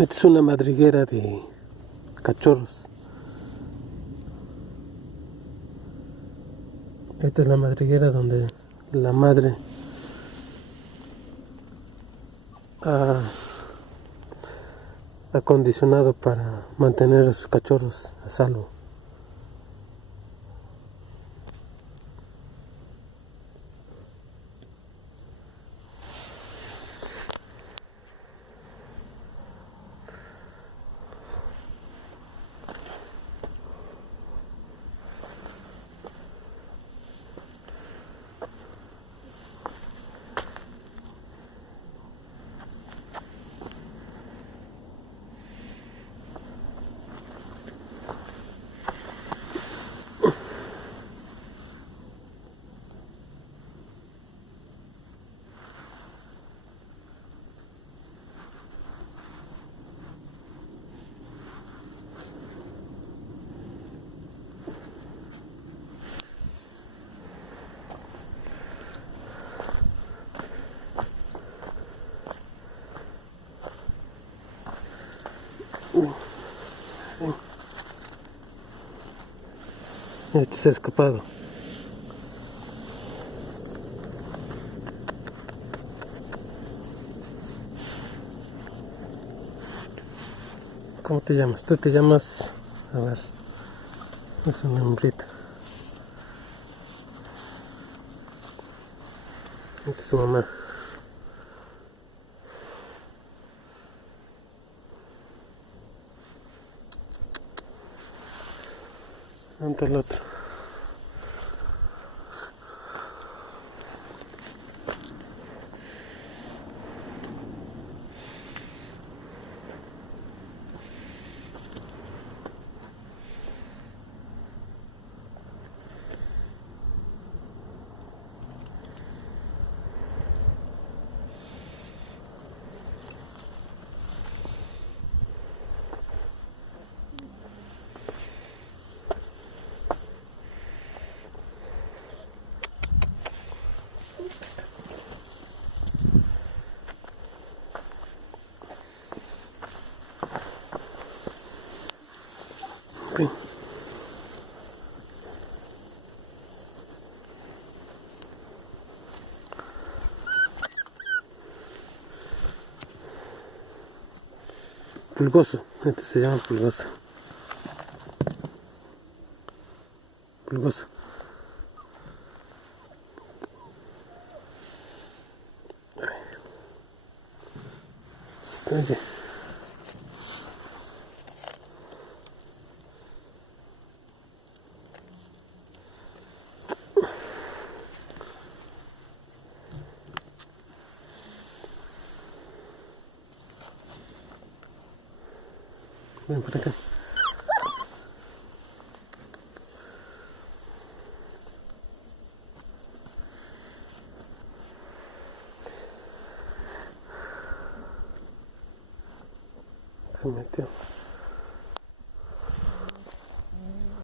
Esta es una madriguera de cachorros. Esta es la madriguera donde la madre ha acondicionado para mantener a sus cachorros a salvo. Este se ha escapado. ¿Cómo te llamas? Tú te llamas... A ver... Es una hembrita. Esta es su mamá. Ante el otro. Okay. Pulgoso, este se llama pulgoso. Pulgoso. Oye. Ven para acá. Se metió.